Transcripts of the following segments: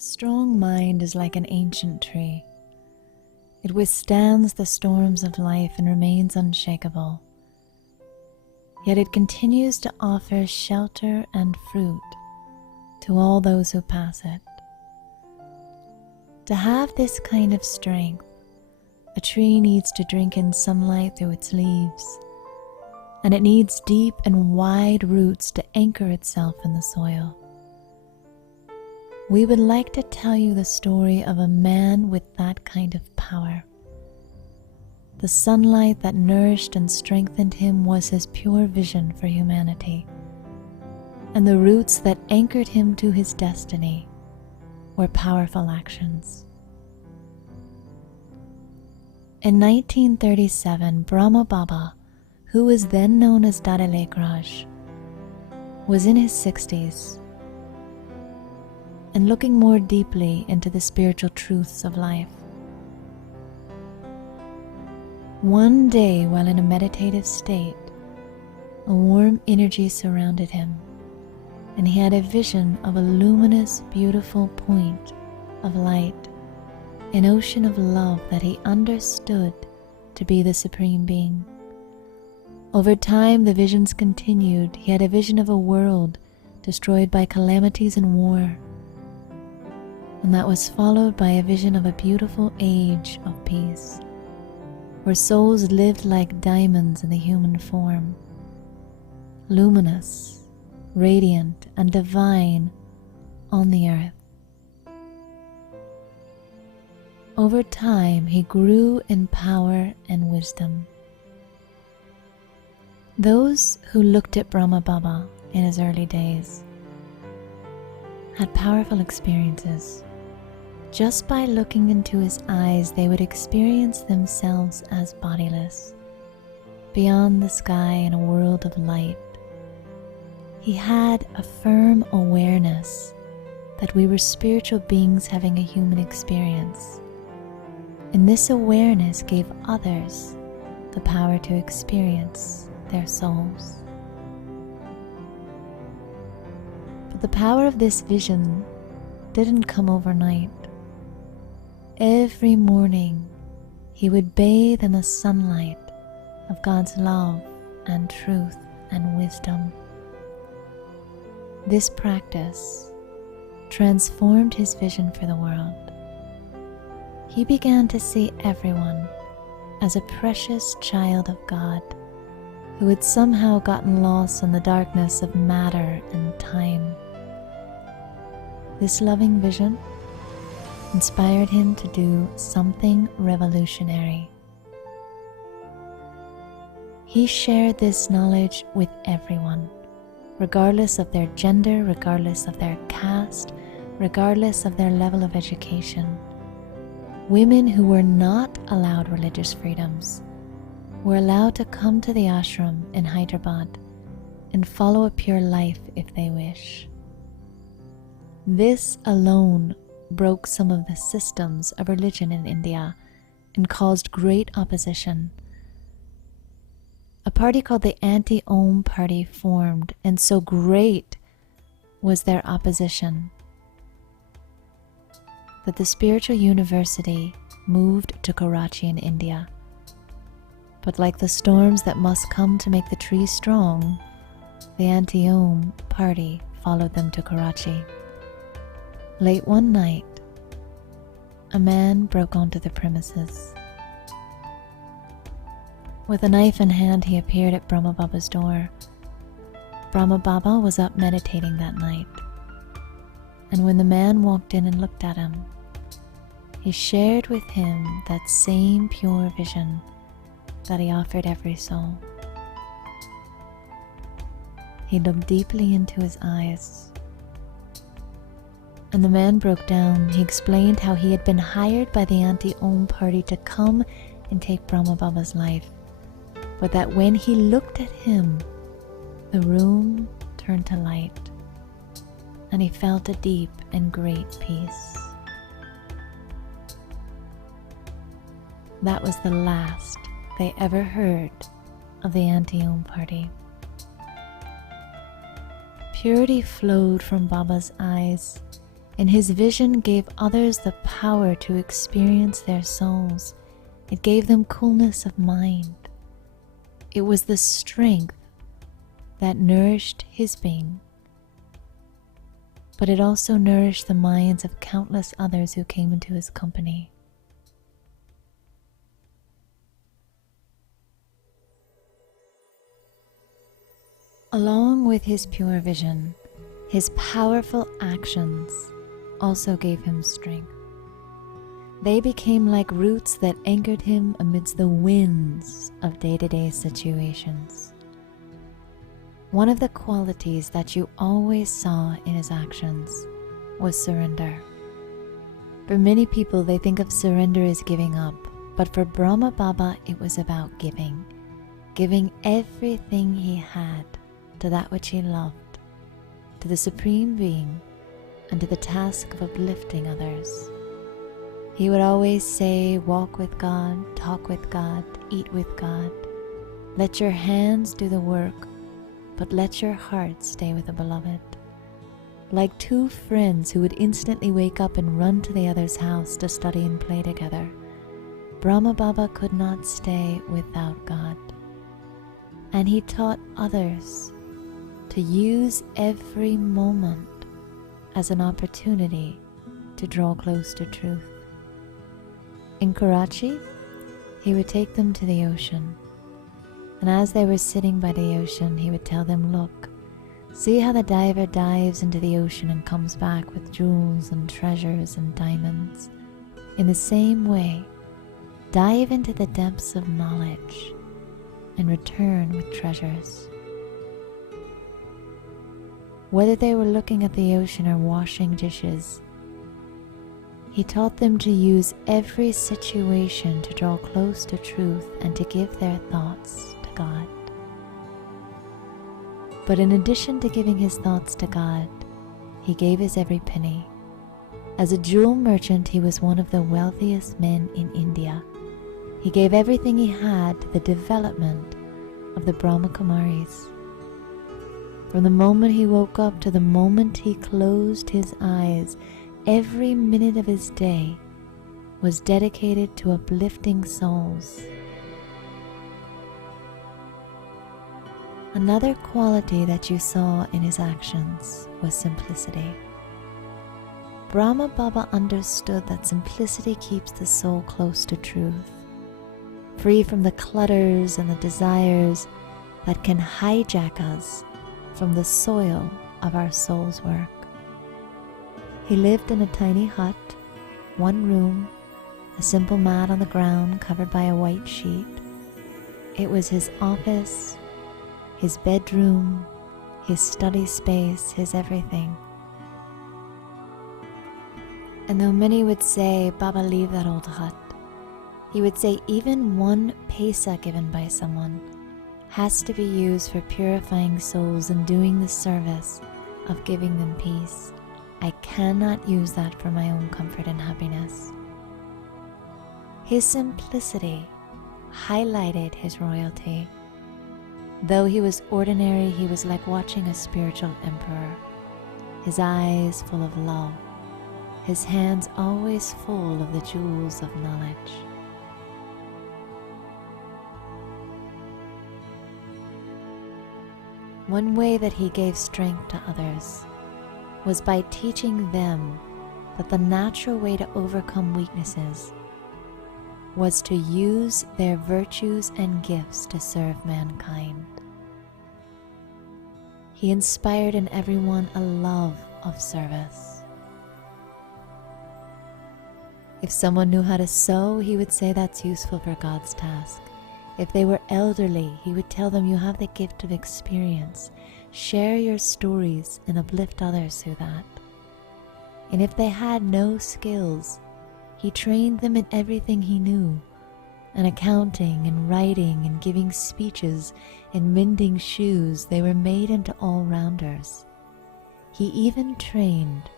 A strong mind is like an ancient tree. It withstands the storms of life and remains unshakable. Yet it continues to offer shelter and fruit to all those who pass it. To have this kind of strength, a tree needs to drink in sunlight through its leaves, and it needs deep and wide roots to anchor itself in the soil. We would like to tell you the story of a man with that kind of power. The sunlight that nourished and strengthened him was his pure vision for humanity, and the roots that anchored him to his destiny were powerful actions. In 1937, Brahma Baba, who was then known as Dada Lekhraj, was in his 60s and looking more deeply into the spiritual truths of life. One day, while in a meditative state, a warm energy surrounded him, and he had a vision of a luminous, beautiful point of light, an ocean of love that he understood to be the Supreme Being. Over time, the visions continued. He had a vision of a world destroyed by calamities and war, and that was followed by a vision of a beautiful age of peace, where souls lived like diamonds in the human form, luminous, radiant, and divine on the earth. Over time, he grew in power and wisdom. Those who looked at Brahma Baba in his early days had powerful experiences. Just by looking into his eyes, they would experience themselves as bodiless, beyond the sky in a world of light. He had a firm awareness that we were spiritual beings having a human experience, and this awareness gave others the power to experience their souls. But the power of this vision didn't come overnight. Every morning, he would bathe in the sunlight of God's love and truth and wisdom. This practice transformed his vision for the world. He began to see everyone as a precious child of God who had somehow gotten lost in the darkness of matter and time. This loving vision inspired him to do something revolutionary. He shared this knowledge with everyone, regardless of their gender, regardless of their caste, regardless of their level of education. Women who were not allowed religious freedoms were allowed to come to the ashram in Hyderabad and follow a pure life if they wish. This alone broke some of the systems of religion in India and caused great opposition. A party called the Anti-Om Party formed, and so great was their opposition that the spiritual university moved to Karachi in India. But like the storms that must come to make the tree strong, the Anti-Om Party followed them to Karachi. Late one night, a man broke onto the premises. With a knife in hand, he appeared at Brahma Baba's door. Brahma Baba was up meditating that night, and when the man walked in and looked at him, he shared with him that same pure vision that he offered every soul. He looked deeply into his eyes, and the man broke down. He explained how he had been hired by the Anti-Om Party to come and take Brahma Baba's life, but that when he looked at him, the room turned to light, and he felt a deep and great peace. That was the last they ever heard of the Anti-Om Party. Purity flowed from Baba's eyes, and his vision gave others the power to experience their souls. It gave them coolness of mind. It was the strength that nourished his being, but it also nourished the minds of countless others who came into his company. Along with his pure vision, his powerful actions also gave him strength. They became like roots that anchored him amidst the winds of day-to-day situations. One of the qualities that you always saw in his actions was surrender. For many people, they think of surrender as giving up, but for Brahma Baba, it was about giving everything he had to that which he loved, to the Supreme Being, and to the task of uplifting others. He would always say, walk with God, talk with God, eat with God. Let your hands do the work, but let your heart stay with the beloved. Like two friends who would instantly wake up and run to the other's house to study and play together, Brahma Baba could not stay without God. And he taught others to use every moment as an opportunity to draw close to truth. In Karachi, he would take them to the ocean, and as they were sitting by the ocean, he would tell them, look, see how the diver dives into the ocean and comes back with jewels and treasures and diamonds. In the same way, dive into the depths of knowledge and return with treasures. Whether they were looking at the ocean or washing dishes, he taught them to use every situation to draw close to truth and to give their thoughts to God. But in addition to giving his thoughts to God, he gave his every penny. As a jewel merchant, he was one of the wealthiest men in India. He gave everything he had to the development of the Brahma Kumaris. From the moment he woke up to the moment he closed his eyes, every minute of his day was dedicated to uplifting souls. Another quality that you saw in his actions was simplicity. Brahma Baba understood that simplicity keeps the soul close to truth, free from the clutters and the desires that can hijack us from the soil of our soul's work. He lived in a tiny hut, one room, a simple mat on the ground covered by a white sheet. It was his office, his bedroom, his study space, his everything. And though many would say, Baba, leave that old hut, he would say even one paisa given by someone has to be used for purifying souls and doing the service of giving them peace. I cannot use that for my own comfort and happiness. His simplicity highlighted his royalty. Though he was ordinary, he was like watching a spiritual emperor. His eyes full of love, his hands always full of the jewels of knowledge. One way that he gave strength to others was by teaching them that the natural way to overcome weaknesses was to use their virtues and gifts to serve mankind. He inspired in everyone a love of service. If someone knew how to sew, he would say that's useful for God's task. If they were elderly, he would tell them you have the gift of experience. Share your stories and uplift others through that. And if they had no skills, he trained them in everything he knew, in accounting and writing and giving speeches and mending shoes. They were made into all-rounders. He even trained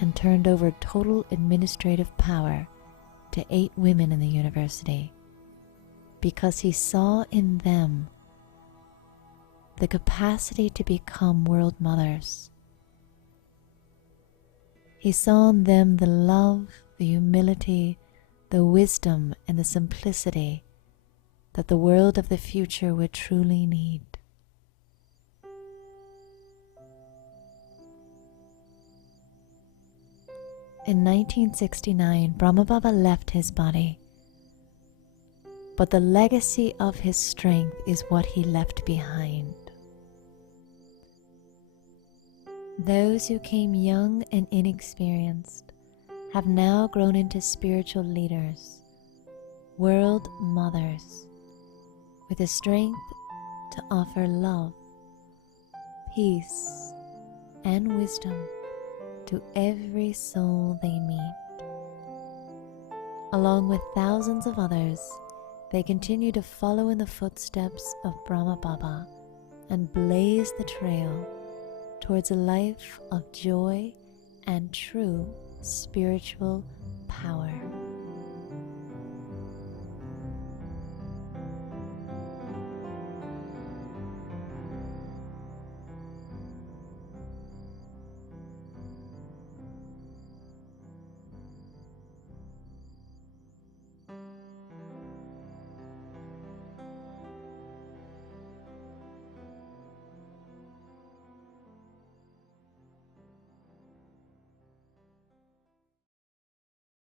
and turned over total administrative power to 8 women in the university, because he saw in them the capacity to become world mothers. He saw in them the love, the humility, the wisdom, and the simplicity that the world of the future would truly need. In 1969, Brahmababa left his body, but the legacy of his strength is what he left behind. Those who came young and inexperienced have now grown into spiritual leaders, world mothers, with the strength to offer love, peace, and wisdom to every soul they meet. Along with thousands of others, they continue to follow in the footsteps of Brahmababa and blaze the trail towards a life of joy and true spiritual power.